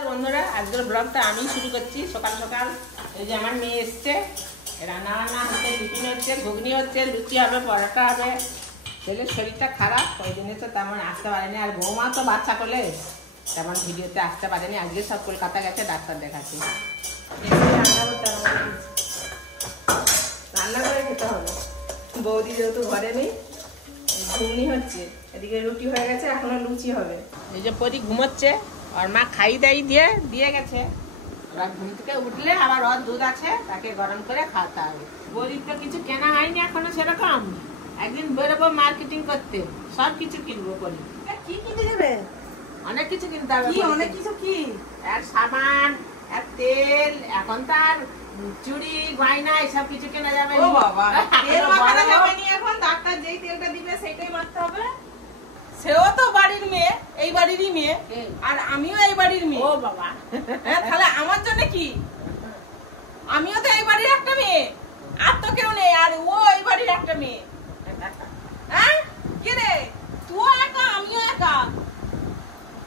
নমস্কার বন্ধুরা, আজকের ব্লগটা আমি শুরু করছি। সকাল সকাল এই যে আমার মেয়ে এসছে, রান্না বান্না হচ্ছে, টিফিন হচ্ছে, ঘুগনি হচ্ছে, লুচি হবে, পরোটা হবে। ছেলের শরীরটা খারাপ, ওই জন্য তো তেমন আসতে পারেনি। আর বৌমা তো বাচ্চা করলে তেমন ভিডিওতে আসতে পারেনি। আজকে সব কলকাতা গেছে ডাক্তার দেখাচ্ছে। রান্না করে খেতে হবে। বৌদি যেহেতু ঘরে নেই, ঘুগনি হচ্ছে, এদিকে রুটি হয়ে গেছে, এখনো লুচি হবে। এই যে পরি ঘুমোচ্ছে, আর মা খাই দাই দিয়ে গেছে। এবার ঘুম থেকে উঠলে আবার ওর দুধ আছে, তাকে গরম করে খাওয়াতে হবে। বৌদির তো কিছু কেনা হয়নি এখনো সেরকম। একদিন বেরোবো মার্কেটিং করতে, সব কিছু কিনবো। বলি কি কিনতে যাবে? অনেক কিছু কিনতে হবে। অনেক কিছু কি? আর সাবান, আর তেল, এখন তো আর চুড়ি গয়না এসব কিছু কেনা যাবে। ও বাবা, তেল মাখানো যাবে নি এখন। ডাক্তার যেই তেলটা দিবে সেটাই মাখতে হবে। সেও তো বাড়ির মেয়ে, এই বাড়িরই মেয়ে, আর আমিও এই বাড়ির মেয়ে। ও বাবা, তাহলে আমার জন্য কি? আমিও তো এই বাড়ির একটা মেয়ে, আর তো কেউ নেই, আর ও এই বাড়ির একটা মেয়ে। হ্যাঁ কি রে, তুইও একা আমিও একা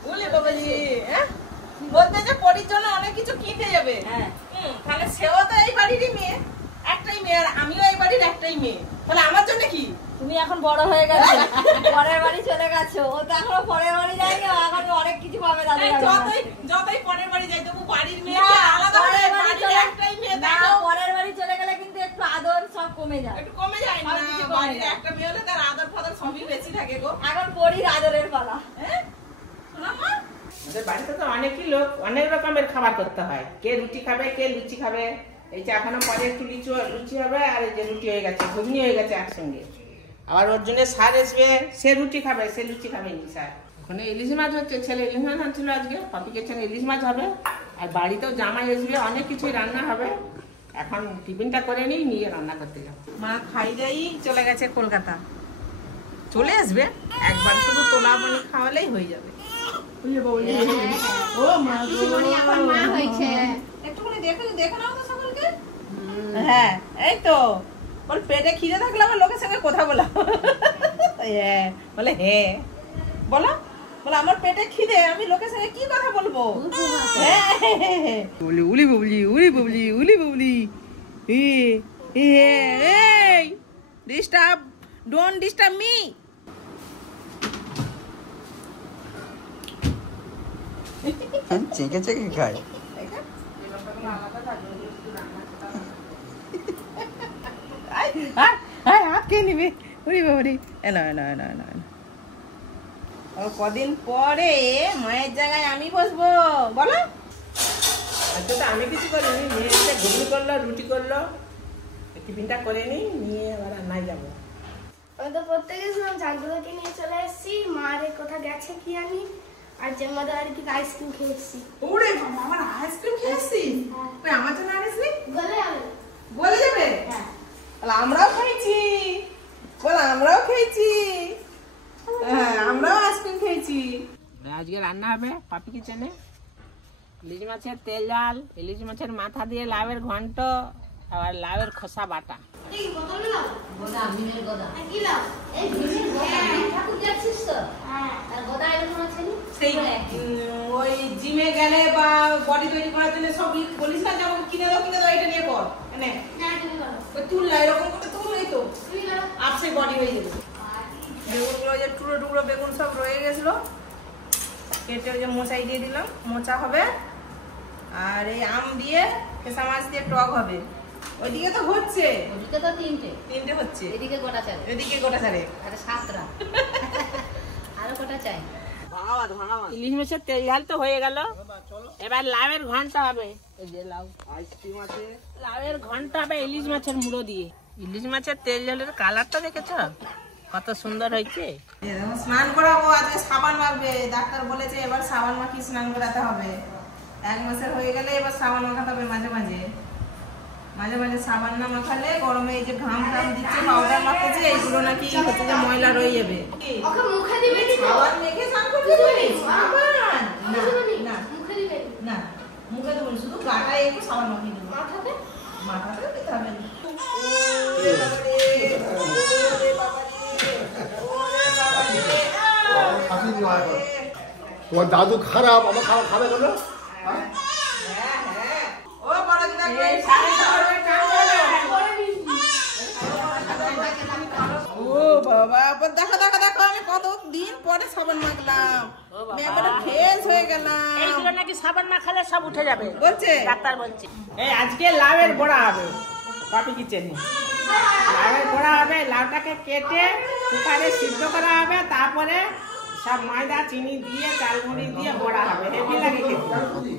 বলে বাবাজি। হ্যাঁ বলতে যে পরির জন্য অনেক কিছু কিনতে যাবে। তাহলে সেও তো এই বাড়িরই মেয়ে, একটাই মেয়ে, আর আমিও এই বাড়ির একটাই মেয়ে। তাহলে আমার জন্য কি? তুমি এখন বড় হয়ে গেছো, পরের বাড়ি চলে গেছো। ও তো এখনো পরের বাড়ি যায়নি, এখন অনেক কিছু পাবে দাদা। যতই পরের বাড়ি যাই, তবু বাড়ির মেয়ে আলাদা, একটাই মেয়ে। দেখো পরের বাড়ি চলে গেলে কিন্তু একটু আদর সব কমে যায়, একটু কমে যায় না? বাড়ির একটা মেয়ে হলে তার আদর ফাদর সবই বেশি থাকে গো। এখন পরির আদরের পালা। শোনা মা, আমাদের বাড়িতে তো অনেকই লোক, অনেক রকমের খাবার করতে হয়। কে রুটি খাবে, কে লুচি খাবে। এই যে এখনো পরে একটু লুচি হবে, আর এই যে রুটি হয়ে গেছে, ঘুগনি হয়ে গেছে একসঙ্গে। আবার ওর জন্য স্যার আসবে, সে রুটি খাবে, সে লুচি খাবে নি স্যার। ওখানে ইলিশ মাছ হচ্ছে, ছেলে ইলিশ মাছ আনছিল আজকে, পাপিকের সঙ্গে ইলিশ মাছ হবে। আর বাড়িতেও জামাই আসবে, অনেক কিছুই রান্না হবে। এখন টিফিনটা করে নিয়ে রান্না করতে যাবো। মা খাই যাই চলে গেছে কলকাতা, চলে আসবে। একবার শুধু তোলা পানি খাওয়ালেই হয়ে যাবে। ও মা, আমার মা হয়েছে। একটুখানি দেখে নাও তো সকলকে। হ্যাঁ এই তো, বল পেটে খিদে থাকলে আমার লোকের সঙ্গে কথা বলা। হ্যাঁ বলে, হ্যাঁ বলো, বলে আমার পেটে খিদে, আমি লোকের সঙ্গে কি কথা বলবো? বলি উলি বুবলি, উলি বুবলি, উলি বুবলি। এই ডিস্টার্ব, ডোন্ট ডিস্টার্ব মি। চেকে চেকে খায়। হাত কে নিবি? উড়ি বাবরি, কদিন পরে মায়ের জায়গায় আমি বসবো, বলো। আজকে তো আমি কিছু করিনি, মেয়ে এসে ঘুগনি করলো, রুটি করলো, টিফিনটা করে নিয়ে আবার রান্নায় যাবো। আমি তো পড়তে গেছিলাম, জাগুলোকে নিয়ে চলে এসেছি। মার কোথা গেছে কি জানি, আর জন্মাদের বাড়ি থেকে আইসক্রিম খেয়ে এসেছি। ওরে বাবা, আমার আইসক্রিম খেয়ে এসেছিস? ওই আমার জন্য আনিসনি? গলে যাবে? বলে যাবে? হ্যাঁ। বলে আমরাও খেয়েছি, বলে আমরাও খেয়েছি। হ্যাঁ আমরাও আইসক্রিম খেয়েছি। আজকে রান্না হবে পাপি কিচেনে। ইলিশ মাছের তেল ঝাল, ইলিশ মাছের মাথা দিয়ে লাউয়ের ঘন্ট, আবার লাউয়ের খোসা বাটা। এই বোতল লাও। গোদা, মিনের গোদা। কি লাও? এই মিনের গোদা, মিন ঠাকুর দেখছিস তো? হ্যাঁ। আর গোদা এরকম আছে নি? সেই ওই জিমে গেলে বা বডি তৈরি করার জন্য সব বলিস না যে আমাকে কিনে দাও এটা নিয়ে পর। মানে না তুমি করো। ওই তুল না, এরকম করে তুল, এই তো তুমি করো। আপসে বডি হয়ে যাবে। বেগুনগুলো যে টুকরো টুকরো বেগুন সব রয়ে গেছিল, কেটে ওই যে মোচাই দিয়ে দিলাম, মোচা হবে। আর এই আম দিয়ে, পেঁচা মাছ দিয়ে টক হবে। ওইদিকে তো হচ্ছে, ওদিকে তো তিনটে হচ্ছে, এদিকে গোটা চাই, এদিকে গোটা সারে, আরে সাতটা। আরো কটা চাই? ইলিশ মাছের তেল ঝাল তো হয়ে গেল, এবার লাউয়ের ঘন্ট হবে। এই যে লাউ, আইসক্রিম আছে, লাউয়ের ঘন্ট হবে ইলিশ মাছের মুড়ো দিয়ে। ইলিশ মাছের তেল ঝালের কালারটা দেখেছো কত সুন্দর হয়েছে। স্নান করাবো, আজকে সাবান মাখবে। ডাক্তার বলেছে এবার সাবান মাখি স্নান করাতে হবে। 1 মাসের হয়ে গেলে এবার সাবান মাখাতে হবে মাঝে মাঝে। সাবান না মাখালে গরমে এই যে ঘাম দিচ্ছে, পাউডার মাখতেছে, এইগুলো নাকি হচ্ছে যে ময়লা রয়ে যাবে। ওকে মুখে দিবে কি? সাবান মেখে স্নান করতে হবে? সাবান না, মুখে দিবে? না মুখে দেবো, শুধু গাটায় একটু সাবান মাখিয়ে দেবো। মাথাতে? মাথাতেও দিতে হবে না। তোমার দাদু খারাপ, আমার খাবার খাবে কেন? ও বড় দিদা এই শাড়িটা পরবে, কাজ করবে। ও বাবা, আবার দেখো দেখো দেখো, আমি কতদিন পরে সাবান মাখলাম, আমি একবারে ফ্রেশ হয়ে গেলাম। এইগুলো নাকি সাবান না খেলে সব উঠে যাবে বলছে ডাক্তার বলছে। এই আজকে লাউয়ের বড়া হবে পপি কিচেনে। লাউয়ের বড়া হবে, লাউটাকে কেটে কুকারে সিদ্ধ করা হবে, তারপরে সব ময়দা চিনি দিয়ে চালমুড়ি দিয়ে বড়া হবে, হেভি লাগে খেতে।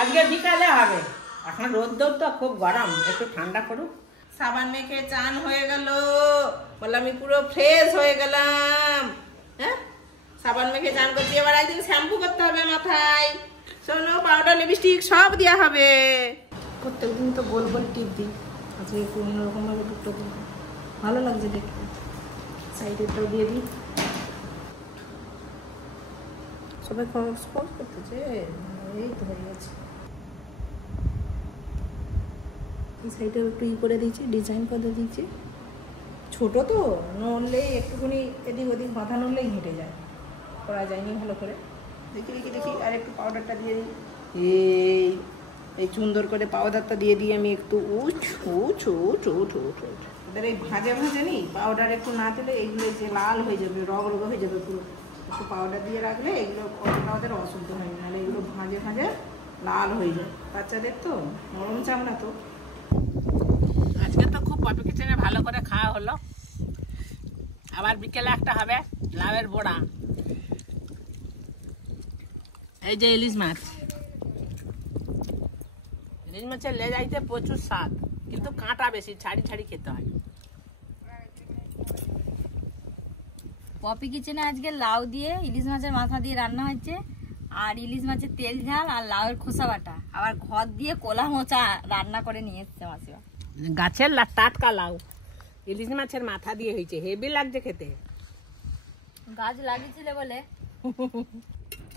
আজকে বিকালে হবে, এখন রোদ্দুর তো খুব গরম, একটু ঠান্ডা করুক। সাবান মেখে চান হয়ে গেল, বললাম আমি পুরো ফ্রেশ হয়ে গেলাম। হ্যাঁ, সাবান মেখে চান করছি, এবার একদিন শ্যাম্পু করতে হবে মাথায়, শোনো পাউডার লিপস্টিক সব দেওয়া হবে। প্রত্যেকদিন তো গোল গোল টিপ দিই, আজকে একটু অন্যরকম ভাবে টুকটো দিই, ভালো লাগছে দেখতে। সাইডেরটাও দিয়ে দিই। সবাই খরচ করতেছে, এই তো হয়ে গেছে। এই সাইডে একটু করে দিয়েছি, ডিজাইন করে দিয়েছি। ছোটো তো নড়লেই একটুখানি এদিক ওদিক বাঁধা নড়লেই হেঁটে যায়, করা যায়নি ভালো করে। দেখি দেখি দেখি, আর একটু পাউডারটা দিয়ে দিই। এই সুন্দর করে পাউডারটা দিয়ে দিই আমি একটু। এদের এই ভাজে ভাজে নি পাউডার একটু না দিলে এইগুলো যে লাল হয়ে যাবে, রগ রগ হয়ে যাবে পুরো। একটু পাউডার দিয়ে রাখলে এগুলো ওদের অশুদ্ধ হয় না, নাহলে এগুলো ভাজে ভাজে লাল হয়ে যায়। বাচ্চাদের তো নরম চামড়া তো। আজকে তো খুব পপি কিচেনে ভালো করে খাওয়া হলো। আবার বিকেলে একটা হবে লাউয়ের বড়া। এই যে ইলিশ মাছ, ইলিশ মাছের লেজ আইতে প্রচুর স্বাদ, কিন্তু কাঁটা বেশি, ছাড়ি ছাড়ি খেতে হয়। পপি কিচেনে আজকে লাউ দিয়ে ইলিশ মাছের মাথা দিয়ে রান্না হচ্ছে, আর ইলিশ মাছের তেল ঝাল আর লাউয়ের খোসা বাটা, আবার ঘর দিয়ে কোলা মোচা রান্না করে নিয়ে এসছে মাসিমা। গাছের টাটকা লাউ ইলিশ মাছের মাথা দিয়ে হয়েছে, হেভি লাগছে খেতে। গাছ লাগিয়েছিলে বলে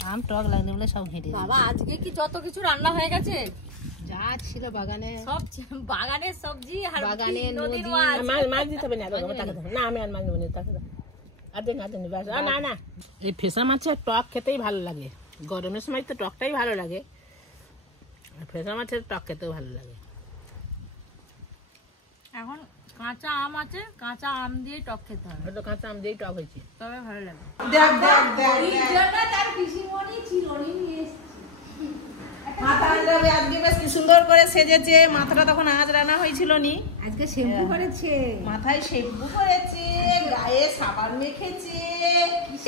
আম টক লাগছে বলে সব হেঁটে বাবা, আজকে কি যত কিছু রান্না হয়ে গেছে, যা ছিল বাগানে সব বাগানের সবজি আর বাগানে নদীর নদী মাছ। মাছ দিতে হবে না, না আমি আর মাছ নেবো না, তাকে দাও। আর দেন আর দেন, না না, এই ফেসা মাছের টক খেতেই ভালো লাগে, গরমের সময় তো টকটাই ভালো লাগে, আর ফেসা মাছের টক খেতেও ভালো লাগে। এখন কাঁচা আম আছে, কাঁচা আম দিয়ে টক খেতে হবে, হয়তো কাঁচা আম দিয়েই টক হয়েছে। তবে ভালো লাগে। দেখ দেখ দেখ তার পিসিমণি চিরুনি নিয়ে এসেছে। মাথা আজরাবে, আজকে বেশ কি সুন্দর করে সেজেছে। মাথাটা তখন আজ রান্না হয়েছিল নি, আজকে শ্যাম্পু করেছে, মাথায় শ্যাম্পু করেছে, গায়ে সাবান মেখেছে।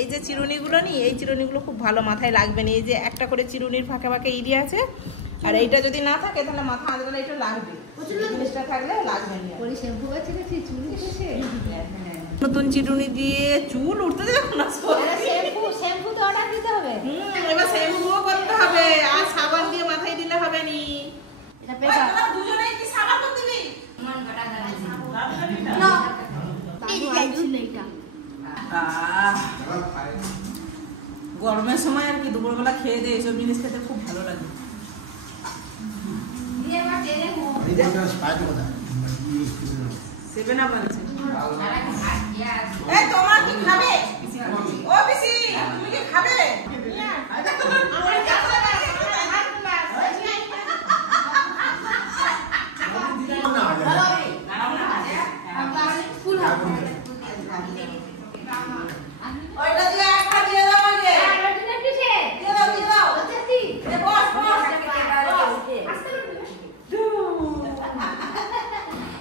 এই যে চিরুনিগুলো নি, এই চিরুনিগুলো খুব ভালো মাথায় লাগবে না। এই যে একটা করে চিরুনির ফাঁকে ফাঁকে ইডি আছে, আর এইটা যদি না থাকে তাহলে মাথা আজরালে এটা লাগবে, জিনিসটা থাকলে লাগবে না। ওই শ্যাম্পু করেছে কি চুল কেটেছে? নতুন চিরুনি দিয়ে চুল উঠতে দেখো না, শ্যাম্পু তো অর্ডার দিতে হবে। এবার শ্যাম্পুও করতে হবে, আর সাবান দিয়ে মাথায় দিলে হবে নি। এটা পেশা দুজনেই কি সাবান করতে দিবি? গরমের সময় আর কি দুপুরবেলা খেয়ে দিয়ে এইসব জিনিস খেতে খুব ভালো লাগে। সেভেন আপ আছে। এই তোমার কি খাবে? ও পিসি, তুমি কি খাবে? ওইটা দিয়ে একটা দিয়ে দাও আগে। দিয়ে দাও দিয়ে দাও। বস বস।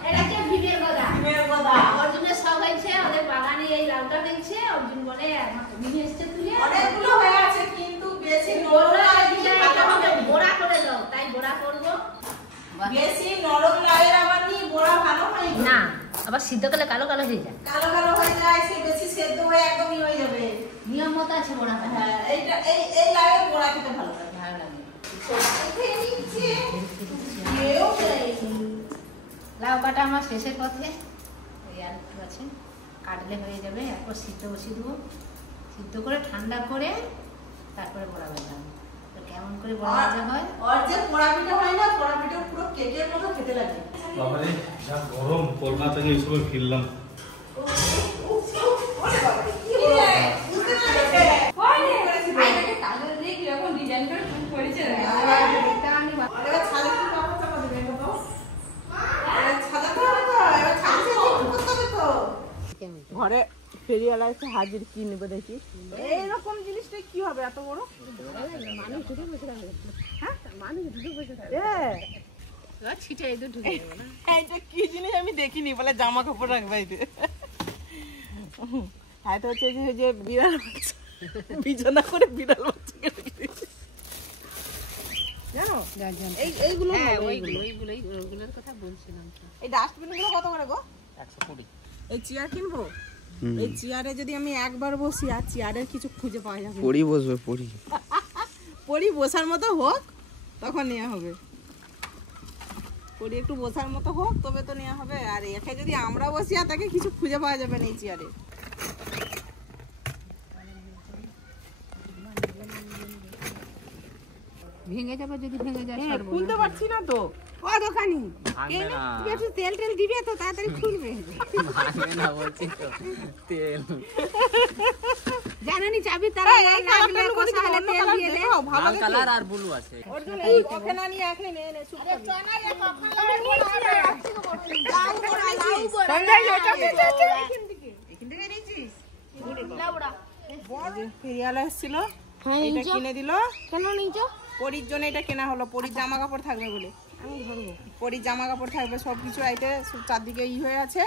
এটা হচ্ছে ভিমের গদা। ডিমের গদা। অর্জুনের শখ হয়েছে, ওদের বাগানে এই লাউটা দেখছে, অর্জুন বলে নিয়ে এসছে তুলে। অনেকগুলো হয়ে আছে, কিন্তু বেশি বড়া নরম হবে। বড়া করে দাও, তাই বড়া করবো। বেশি নরম লাউয়ের আবার নি বড়া ভালো হয় না, আবার সিদ্ধ করলে কালো কালো হয়ে যায়। কালো কালো হয়ে যায়, সে বেশি সেদ্ধ হয়ে একদমই হয়ে যাবে। নিয়ম মতো আছে বড়া করা। হ্যাঁ, এইটা এই লাউয়ের বড়া খেতে ভালো লাগে। ভালো লাগে। খেয়ে নিচ্ছে। কেউ দেয়নি। লাউ কাটা আমার শেষের পথে, ওই আর একটু আছে, কাটলে হয়ে যাবে। এরপর সিদ্ধ বসিয়ে দেবো, সিদ্ধ করে ঠান্ডা করে তারপরে বড়া ভাজা হবে। তো কেমন করে বড়া ভাজা হয়? আর যে পোড়া পিঠা হয় না, পোড়া পিঠা পুরো কেকের মতো খেতে লাগে। বাবারে যা গরম, কলকাতা থেকে এই সময় ফিরলাম। ওরে বাবা, কি হলো? বুঝতে পারছে? কালো দিয়ে কিরকম ডিজাইন করে ফুল করেছে। ঘরে ফেরিওয়ালা এসে হাজির, কি নেবে দেখি। এইরকম জিনিসটা কি হবে এত বড়? এইটা কি জিনিস আমি দেখিনি, বলে জামা কাপড় রাখবে। হ্যাঁ, তো হচ্ছে যে বিড়াল বাচ্চা, বিছানা করে বিড়াল বাচ্চাকে রেখে দিয়েছে জানো। এইগুলো ওইগুলোর কথা বলছিলাম। এই ডাস্টবিন গুলো কত করে গো? 120। এই চেয়ার কিনবো। এই চেয়ারে যদি আমি একবার বসি, আর চেয়ারের কিছু খুঁজে পাওয়া যাবে। পরি বসবে, পরি বসার মতো হোক তখন নেওয়া হবে। পরি একটু বসার মতো হোক তবে তো নেওয়া হবে। আর একে যদি আমরা বসি, আর তাকে কিছু খুঁজে পাওয়া যাবে না এই চেয়ারে। ভেঙে যাবে, যদি ভেঙে যায় খুলতে পারছি না তো। ও দোকানি, একটু তেল টেল দিবে তো তাড়াতাড়ি খুলবে। জানানি চাবি তারা লাল কালার আর ব্লু আছে। ওখানে নিয়ে এখানে নে নে সুপ ফেরিওয়ালা এসেছিল, এটা কিনে দিল। কেন নিচো? পরির জন্য এটা কেনা হলো। পরির জামা কাপড় থাকবে বলে। পরির জামা কাপড় থাকবে, সবকিছু আইতে চারদিকে হয়ে আছে,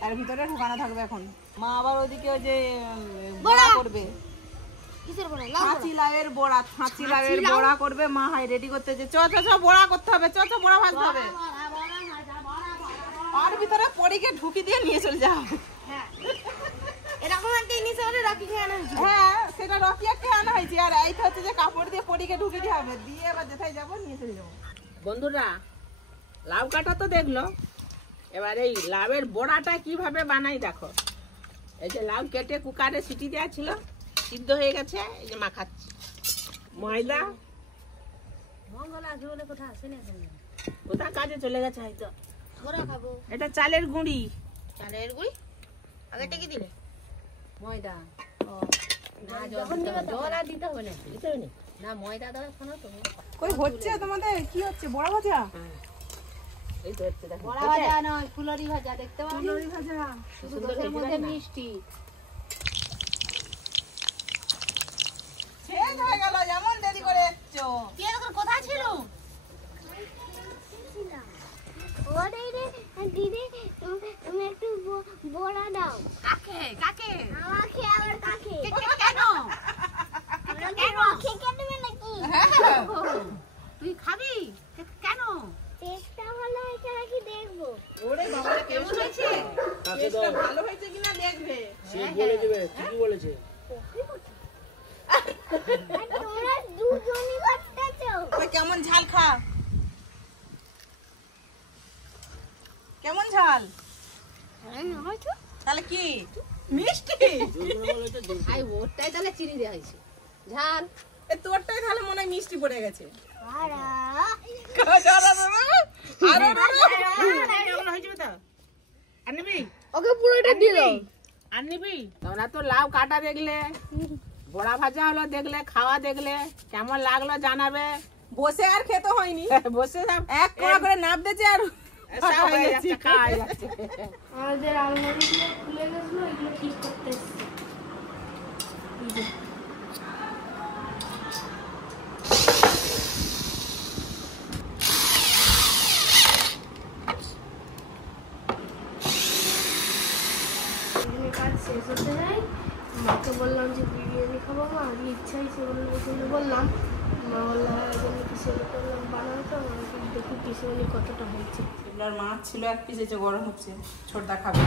তার ভিতরে ঢোকানো থাকবে। এখন মা আবার ওদিকে ওই যে বড়া করবে, ছাঁচি লাউয়ের বড়া, ছাঁচি লাউয়ের বড়া করবে। মা হাই রেডি করতে যে চ বড়া করতে হবে, চ বড়া ভাজতে হবে। আর ভিতরে পরিকে ঢুকি দিয়ে নিয়ে চলে যাও। এরকম একটা জিনিস আমাদের রকি খেয়ে আনা হয়েছে। হ্যাঁ, সেটা রকিয়া খেয়ে আনা হয়েছে। আর এইটা হচ্ছে যে কাপড় দিয়ে পরিকে ঢুকে দিয়ে হবে, দিয়ে এবার যেথায় যাবো নিয়ে চলে যাবো। বন্ধুরা, লাউ কাটা তো দেখলো, এবার এই লাউয়ের বড়াটা কিভাবে বানাই দেখো। এই যে লাউ কেটে কুকারে সিটি দেওয়া ছিল, সিদ্ধ হয়ে গেছে। এই যে মাখাচ্ছি ময়দা। কোথা কাজে চলে গেছে হয়তো। এটা চালের গুঁড়ি। চালের গুঁড়ি আগেটা কি দিলে? ময়দা জল আর দিতে হবে না, ময়দা দেওয়া শোনো তো। কই হচ্ছে তোমাদের কি হচ্ছে? বড়া ভাজা? এই তো হচ্ছে দেখো। বড়া ভাজা নয়, ফুলরি ভাজা। দেখতে পাচ্ছি ফুলরি ভাজা, শুধু দোকানের মধ্যে মিষ্টি। শেষ হয়ে গেল, যেমন দেরি করে এসছো। তুই এরকম কোথায় ছিল? ওরে রে দিদি, তুমি একটু বড়া দাও। কাকে কাকে? আমাকে আবার কাকে? কেন? রকি খেয়ে দেবে নাকি? তুই খাবি কেন? টেস্টটা ভালো হয়েছে নাকি দেখবো। ওরে বাবা, কেমন হয়েছে? টেস্টটা ভালো হয়েছে কিনা দেখবে। সে বলে দিবে, ঠিকই বলেছে। তোমরা দুজনই করতেছো। ওই কেমন ঝাল খা, কেমন ঝাল? তাহলে কি মিষ্টি? আই ওটাই তাহলে চিনি দেওয়া হয়েছে। ঝাল তোরটাই তাহলে মনে হয় মিষ্টি পড়ে গেছে। ওকে পুরোটা দিয়ে দাও। আর নিবি? তোমরা তো লাউ কাটা দেখলে, বড়া ভাজা হলো দেখলে, খাওয়া দেখলে, কেমন লাগলো জানাবে। বসে আর খেতে হয়নি, বসে এক কোয়া করে নাপ দিয়েছে আর খাওয়া যাচ্ছে। আমাদের আলমারিগুলো খুলে গেছিল, এগুলো ঠিক করতে এসেছে। কাজ শেষ হতে নাই, মাকে বললাম যে বিরিয়ানি খাবো মা, আর ইচ্ছা হয়েছে বললাম। মা বললাম কিসে করলাম বানাতো, দেখি কিসে কতটা হয়েছে। এগুলোর মাছ ছিল এক পিস, এসে গরম হচ্ছে, ছোটদা খাবে।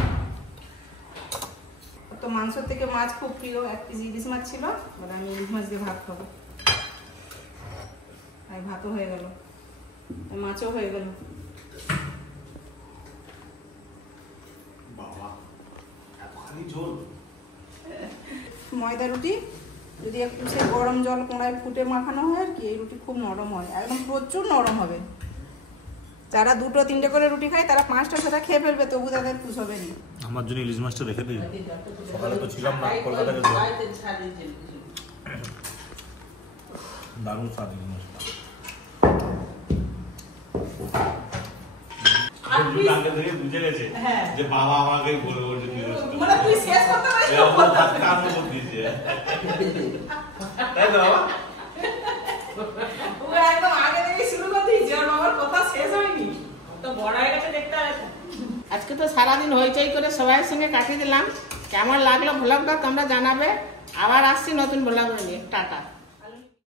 তো মাংস থেকে মাছ খুব প্রিয়, এক পিস ইলিশ মাছ ছিল, এবার আমি ইলিশ মাছ দিয়ে ভাত খাবো। আর ভাতও হয়ে গেল, মাছও হয়ে গেল। বাবা, এতখানি ঝোল। ময়দা রুটি যদি একটু সে গরম জল কোঁড়ায় ফুটে মাখানো হয় আর কি, এই রুটি খুব নরম হয়, একদম প্রচুর নরম হবে। যারা 2-3টে করে রুটি খায় তারা 5টা 6টা খেয়ে ফেলবে, তবু তাদের পুষ হবে না। আমার জন্য ইলিশ মাছটা রেখে দিই, সকালে তো ছিলাম না, কলকাতা গেছিলাম। দারুণ স্বাদ ইলিশ মাছটা। আগে থেকে বুঝে গেছে যে বাবা আমাকে বলে বলছে মানে তুই শেষ করতে পারিস না। তাই তো বাবা? ও একদম আগে থেকে শুরু করে দিয়েছে, ওর বাবার কথা শেষ হয়নি। তো বড় হয়ে গেছে দেখতে হবে তো। আজকে তো সারাদিন হইচই করে সবাই সঙ্গে কাটিয়ে দিলাম। কেমন লাগলো ব্লগটা তোমরা জানাবে। আবার আসছি নতুন ব্লগ নিয়ে। টাটা।